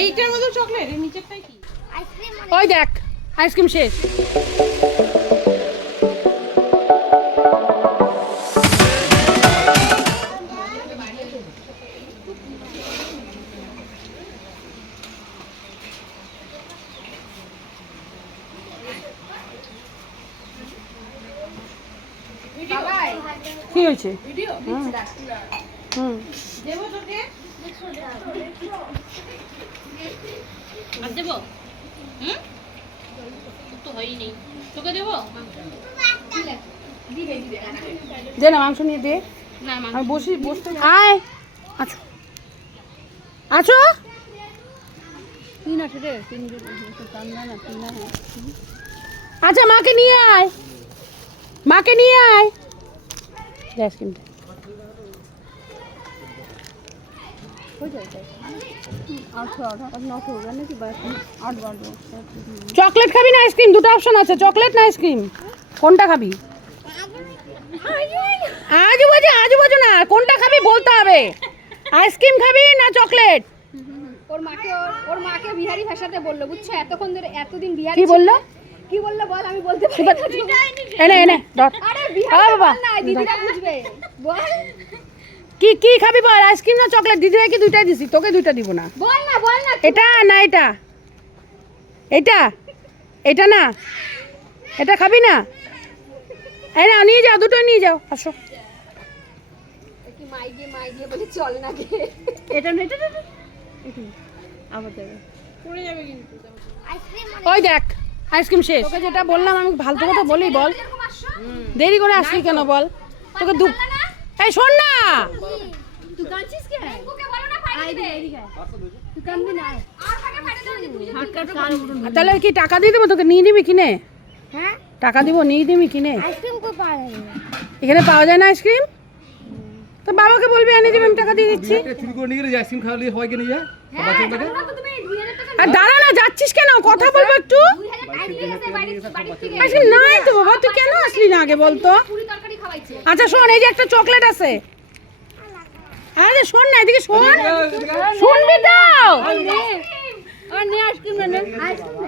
এইটার মতো চকলেট, এর নিচেরটাই কি? ওই দেখ আইসক্রিম শেষ। কি হয়েছে? দেবো তোকে? আর দেবো? তো হয়নি, তোকে দেবো? দে না, মাংস নিয়ে দে। আমি বসতে আয়। আচ্ছা আছো আচ্ছা, মাকে নিয়ে আয়, মাকে নিয়ে আয়। আইসক্রিমটা চকলেট খাবি না আইসক্রিম? দুটো অপশন আছে, চকলেট না আইসক্রিম, কোনটা খাবি? আজু বাজু না, কোনটা খাবি বলতে হবে। আইসক্রিম খাবি না চকলেট? ওর মাকে বিহারি ভাষাতে বললো, বুঝছো? এতক্ষণ ধরে এতদিন বিহারি কি বললো? কি বললো বল, আমি বলতে পারি না। এনে ডট। আরে বিহারি বাবা না, দিদিরা বুঝবে। বল কি কি খাবি বল, আইসক্রিম না চকলেট? দিদিরা কি দুইটাই দিছি, তোকে দুইটা দিব না। বল না, বল না। এটা না এটা, এটা এটা না, এটা খাবি না? এই না, নিয়ে যাও, দুটোই নিয়ে যাও। আসো। কি মাই দিয়ে বলে চল না কে? এটা না, এটা আবার যাবে, পড়ে যাবে কিন্তু। ওই দেখ আইসক্রিম শেষ। তোকে যেটা বললাম, আমি ফালতু কথা বলি বল? দেরি করে আসলি কেন বল? তোকে দু এই শোন না, তুই কাঁদছিস কেন? ওকে বলো না ফাইল দে। তুই কাঁদবি না। আর ফাটা ফাটা দাও পুলিশ। তাহলে কি টাকা দিয়ে দেবো তোকে? নিয়ে নিবি কিনে? হ্যাঁ, টাকা দিব, নিয়ে দিবি কিনে? আইসক্রিম কো পাওয়া যায় না। এখানে পাওয়া যায় না আইসক্রিম? তো বাবাকে বলবি এনে দিবি, আমি টাকা দিয়ে দিচ্ছি। চুরি করে নিয়ে গেলে আইসক্রিম খাওয়ালে সবাইকে নিয়ে যায়। বাচ্চাটাকে তুমি 2000 টাকা আর দাঁড়া না, যাচ্ছিস কেন? কথা বলবো একটু। 2000 টাকা দিয়ে গেছে বাড়ি থেকে। আইসক্রিম নাই তো বাবা, তুই কেন আসলি না আগে বলতো? পুরি তরকারি খাওয়াইছে। আচ্ছা শোন, এই যে একটা চকলেট আছে। আরে শোন না, এদিকে শোন, শুনবি তো? আর নে আইসক্রিম না, আইসক্রিম